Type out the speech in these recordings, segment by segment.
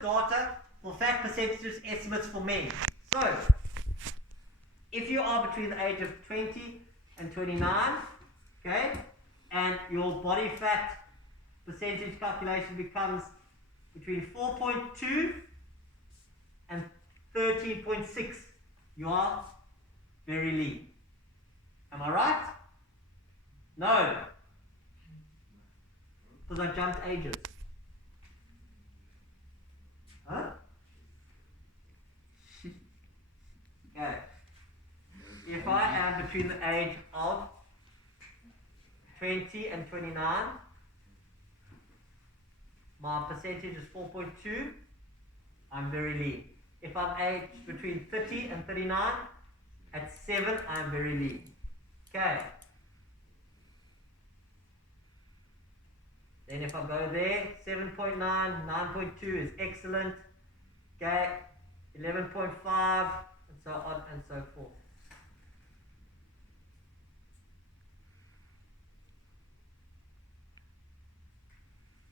data for fat percentages estimates for men. So, if you are between the age of 20 and 29, okay, and your body fat percentage calculation becomes between 4.2 and 13.6, you are very lean. Am I right? No. Because I jumped ages. Huh? Okay. If I am between the age of 20 and 29, my percentage is 4.2, I'm very lean. If I'm aged between 30 and 39, at 7, I'm very lean. Okay. Then if I go there, 7.9, 9.2 is excellent. Okay. 11.5, and so on and so forth.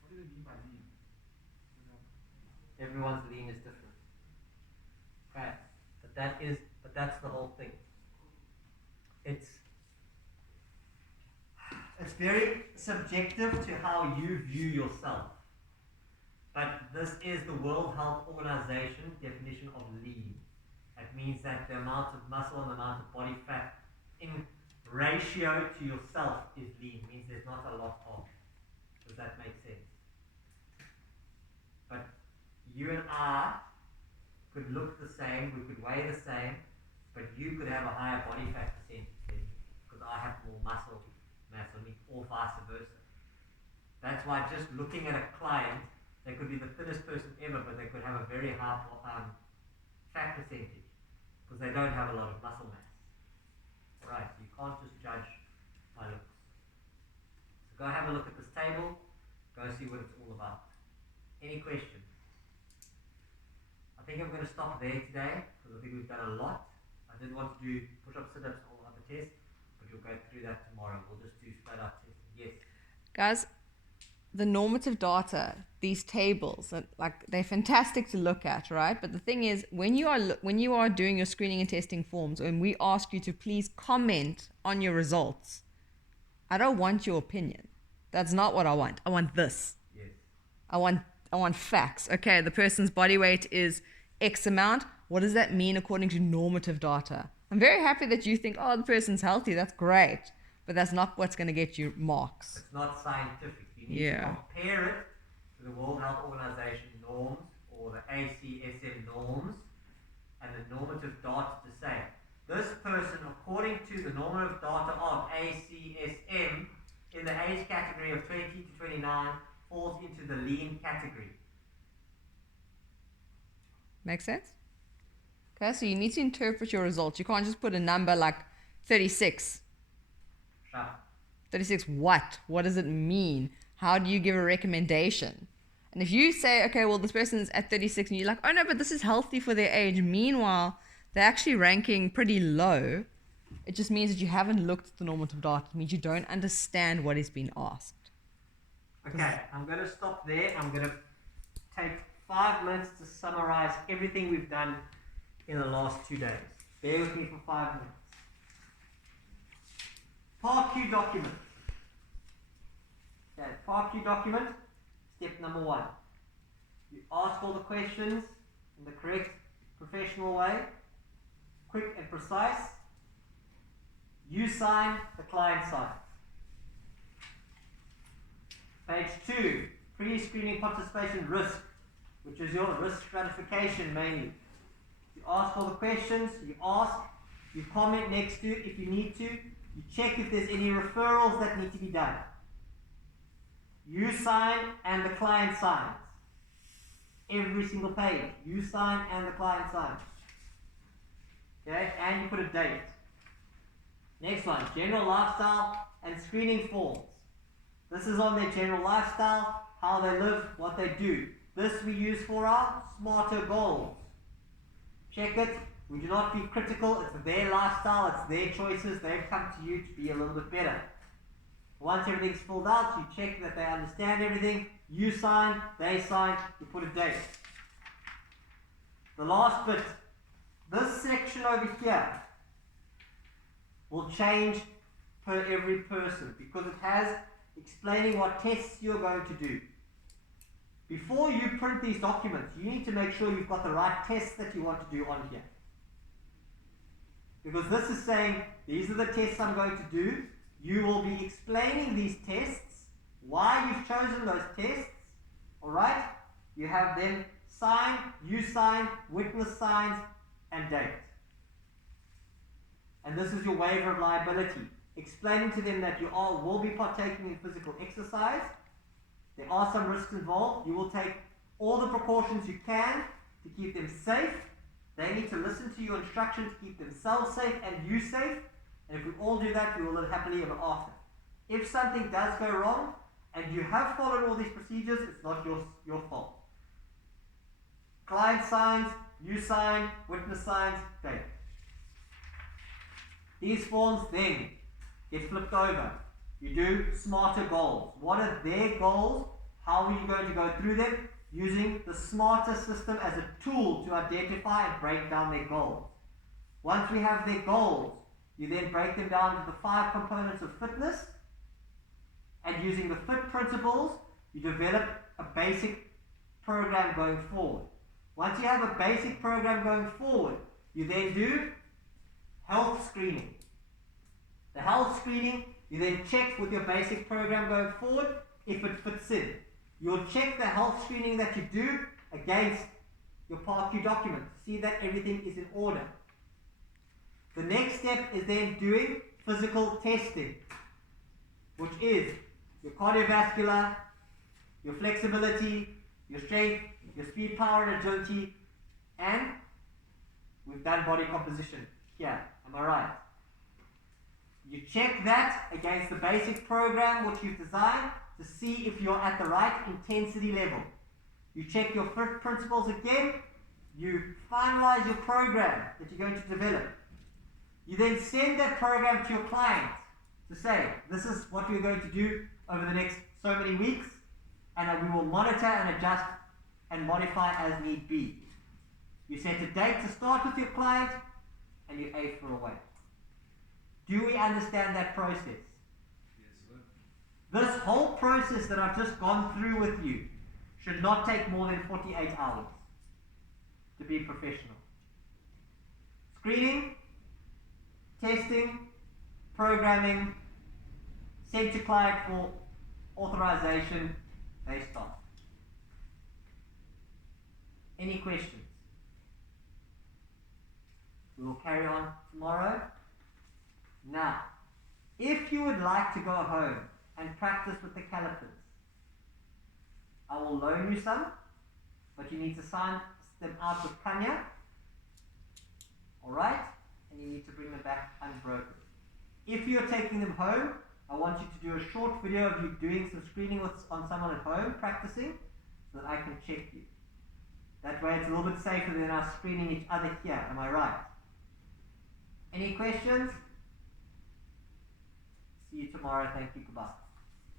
What do they mean by lean? Everyone's lean is different. Okay. But that's the whole thing. It's very subjective to how you view yourself. But this is the World Health Organization definition of lean. It means that the amount of muscle and the amount of body fat in ratio to yourself is lean. It means there's not a lot of. Does that make sense? But you and I could look the same, we could weigh the same, but you could have a higher body fat percentage than me because I have more muscle mass on me, or vice versa. That's why just looking at a client, they could be the thinnest person ever, but they could have a very high fat percentage because they don't have a lot of muscle mass. Alright, so you can't just judge by looks. So go have a look at this table, go see what it's all about. Any questions? I think I'm going to stop there today because I think we've done a lot. I did want to do push-ups, sit-ups, all other tests, but we'll go through that tomorrow. We'll just do straight up testing. Yes? Guys, the normative data, these tables, they're fantastic to look at, right? But the thing is, when you are doing your screening and testing forms, and we ask you to please comment on your results, I don't want your opinion. That's not what I want. I want this. Yes. I want facts. Okay, the person's body weight is X amount. What does that mean according to normative data? I'm very happy that you think, oh, the person's healthy. That's great. But that's not what's going to get you marks. It's not scientific. You need to compare it to the World Health Organization norms or the ACSM norms and the normative data to say, this person, according to the normative data of ACSM, in the age category of 20 to 29, falls into the lean category. Make sense? Okay, so you need to interpret your results. You can't just put a number like 36. Sure. 36 what? What does it mean? How do you give a recommendation? And if you say, okay, well, this person's at 36 and you're like, oh no, but this is healthy for their age. Meanwhile, they're actually ranking pretty low. It just means that you haven't looked at the normative data. It means you don't understand what is being asked. Okay, I'm going to stop there. I'm going to take 5 minutes to summarize everything we've done in the last 2 days. Bear with me for 5 minutes. PARQ document. Okay, PARQ document, step number 1. You ask all the questions in the correct professional way, quick and precise. You sign, the client signs. Page 2, pre-screening participation risk, which is your risk stratification mainly. You ask all the questions, you comment next to if you need to, you check if there's any referrals that need to be done. You sign and the client signs. Every single page, you sign and the client signs. Okay, and you put a date. Next one, general lifestyle and screening forms. This is on their general lifestyle, how they live, what they do. This we use for our smarter goals. Check it. We do not be critical. It's their lifestyle. It's their choices. They've come to you to be a little bit better. Once everything's filled out, you check that they understand everything. You sign, they sign, you put a date. The last bit, this section over here will change per every person because it has explaining what tests you're going to do. Before you print these documents, you need to make sure you've got the right tests that you want to do on here. Because this is saying, these are the tests I'm going to do. You will be explaining these tests, why you've chosen those tests, alright? You have them sign, you sign, witness signs, and date. And this is your waiver of liability. Explaining to them that you will be partaking in physical exercise. There are some risks involved. You will take all the precautions you can to keep them safe. They need to listen to your instructions to keep themselves safe and you safe. And if we all do that, we will live happily ever after. If something does go wrong, and you have followed all these procedures, it's not your fault. Client signs, you sign, witness signs, date. These forms then get flipped over. You do SMARTER goals. What are their goals? How are you going to go through them? Using the SMARTER system as a tool to identify and break down their goals. Once we have their goals, you then break them down into the 5 components of fitness. And using the FIT principles, you develop a basic program going forward. Once you have a basic program going forward, you then do health screening. The health screening, you then check with your basic program going forward if it fits in. You'll check the health screening that you do against your PARQ document to see that everything is in order. The next step is then doing physical testing, which is your cardiovascular, your flexibility, your strength, your speed, power, and agility, and we've done body composition here. Am I right? You check that against the basic program which you've designed to see if you're at the right intensity level. You check your FIT principles again. You finalize your program that you're going to develop. You then send that program to your client to say, this is what we're going to do over the next so many weeks, and we will monitor and adjust and modify as need be. You set a date to start with your client, and you aim for a way. Do we understand that process? Yes, sir. This whole process that I've just gone through with you should not take more than 48 hours to be professional. Screening, testing, programming, sent to client for authorization, they start. Any questions? We will carry on tomorrow. Now, if you would like to go home and practice with the calipers, I will loan you some, but you need to sign them out with Kanya. Alright? And you need to bring them back unbroken. If you're taking them home, I want you to do a short video of you doing some screening on someone at home, practicing, so that I can check you. That way it's a little bit safer than us screening each other here. Am I right? Any questions? See you tomorrow. Thank you. Goodbye.